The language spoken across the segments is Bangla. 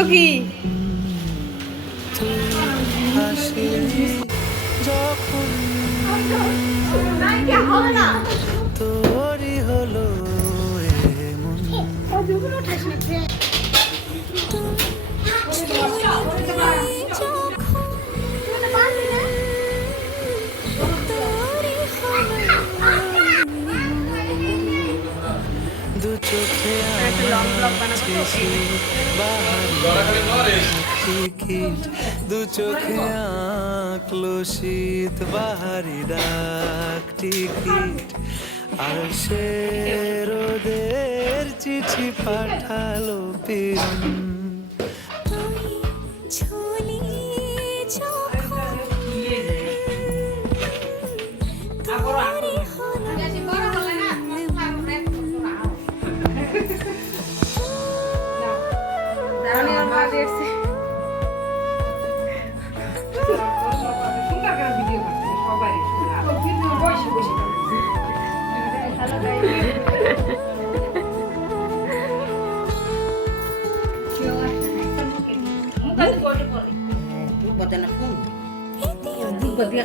তো কি তোরই হলো দু চোখে টিকিট দু চোখে আঁকলো শীত বাহারি ডাক টিকিট আর সে রোদের চিঠি পাঠালো পিরন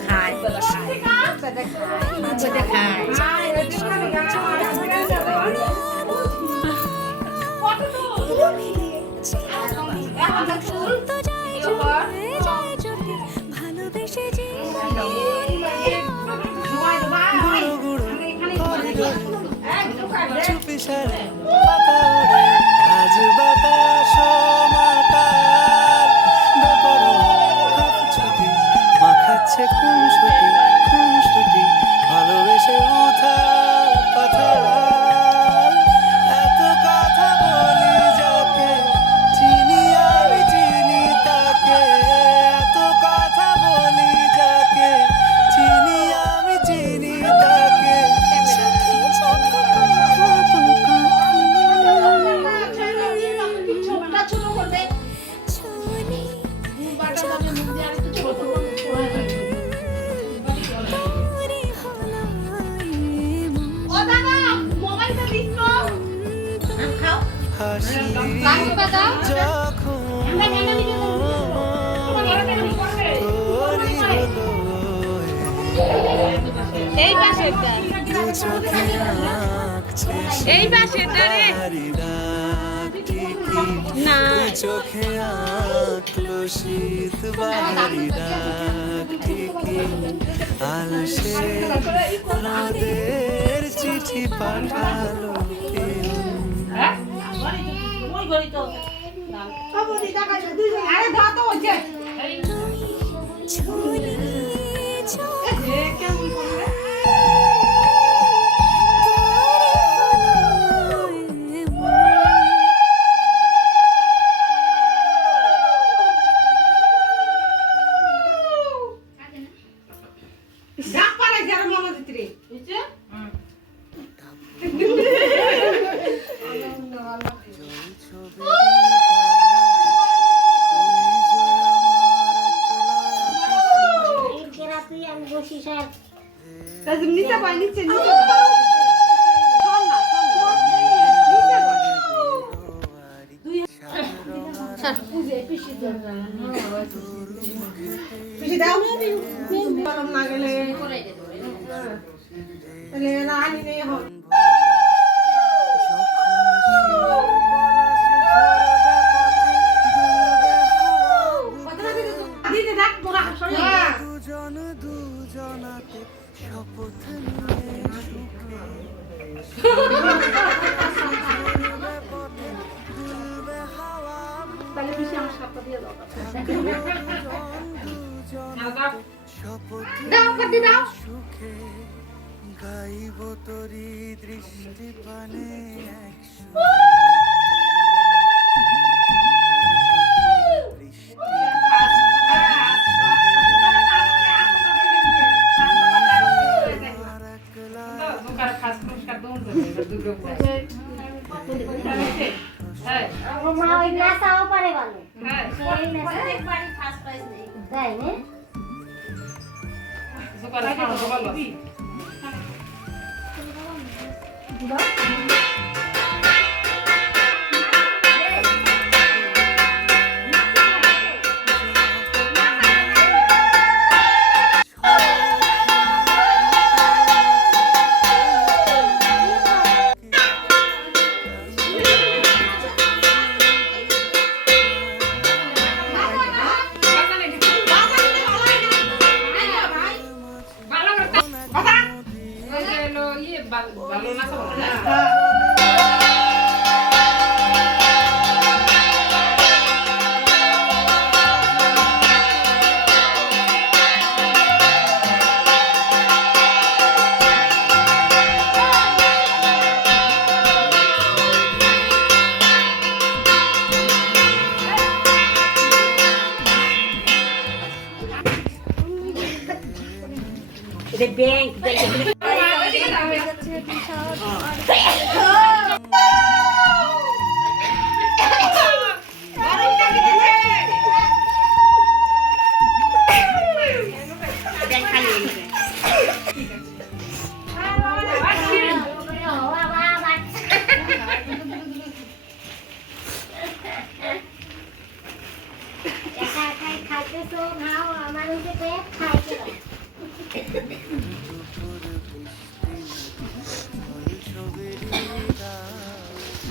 খায় ভালোবেসে চুপি সারে পাতা ওড়ে আজ বাতাস মাতাল বেপরোয়া ছুটি মাখাচ্ছে খুনসুটি খুনসুটি ভালোবেসে উথাল পাথাল এত কথা বলি যাকে চিনি আমি চিনি তাকে এত কথা বলি যাকে চিনি আমি চিনি তাকে হাসি যখন তোরই হলো এই পাশেরটা দু চোখে আঁকছে এই পাশেরটা রে বাহারি ডাক টিকিট না দু চোখে আঁকলো শীত বাহারি ডাক টিকিট আর সে রোদের চিঠি পাঠালো নিচে পাই নিচে নিচে না গেলে আনি নেই এখন দুজন দুজনাতে শপথ নিয়ে সুখে দুলবে হাওয়া তাহলে বেশি আমার সাপটা দিয়ে দাও শপথ দাও কাটি দাও সুখে গাইব তোরি দৃষ্টি পানে একশো ভালো না সব না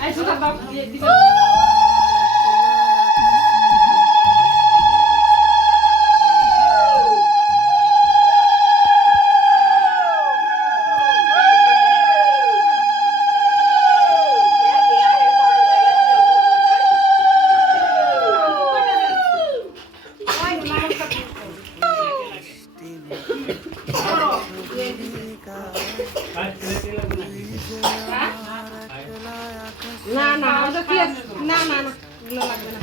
আই সুদা বাপ দিবে না না ওটা কি আছে? না না না এগুলো লাগবে না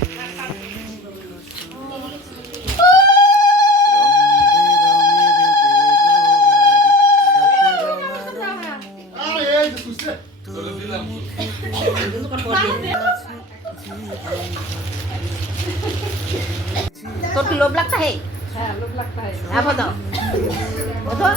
তোর কি লোভ লাগতা হে হ্যাঁ লোক লাগতা है হ্যাঁ বলো বলো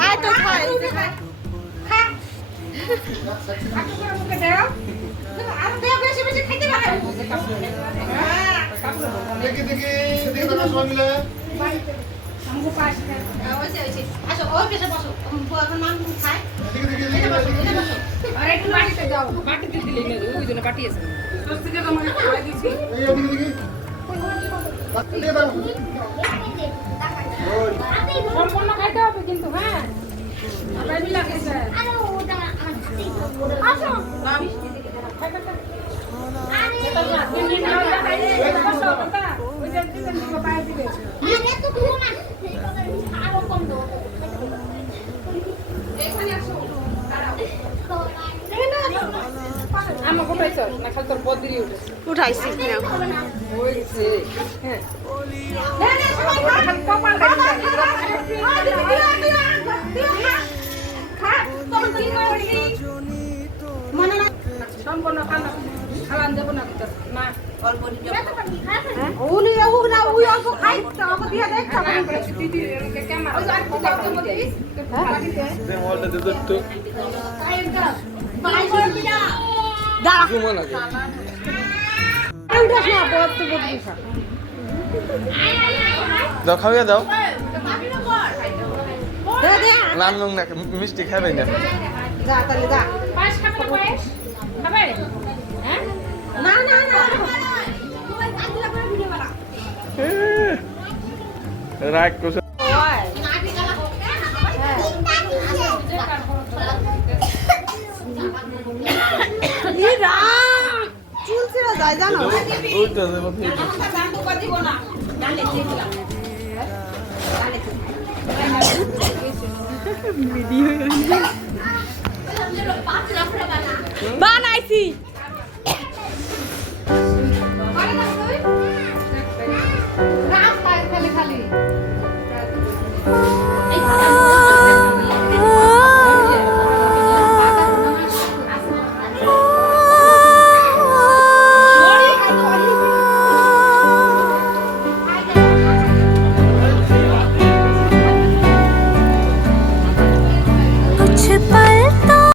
খায় তো খায় খা মুখে দাও আর দেও বেশি বেশি খেতে পারে দেখি দেখি দেখি তো সবাই মিলে আমাকে পাশ ওইছে আসো ওই পেছনে বসো এখন মান খায় দেখি দেখি এটা বসো এটা বসো আর একটু বাটিতে দাও বাটিতে দিলেই না ওই জন্য বাটিয়েছে সস্তিকে তোমাকে খাওয়াই দিছি এই ওদিকে দেখি দেখি দাও ওই সম্পূর্ণ খাইতে হবে কিন্তু হ্যাঁ সবাই মিলে খেয়েছে আসো আমাকে পাইছো না খালি তোর বদরি উঠেছে উঠাইছি হয়েছে হ্যাঁ সম্পূর্ণ খানা খালান দেবো না না উনি না উই অল্প খাই তো আমাকে দিয়ে দেখ দাও খাওয়া দাও দে দে লাল লং না মিষ্টি খাবে না যা তাহলে যা পায়েস খাবে না পায়েস খাবে হ্যাঁ না না না রাগ করছে চুল ছিঁড়া যায় জানো ওইটা দেবো বানাইছি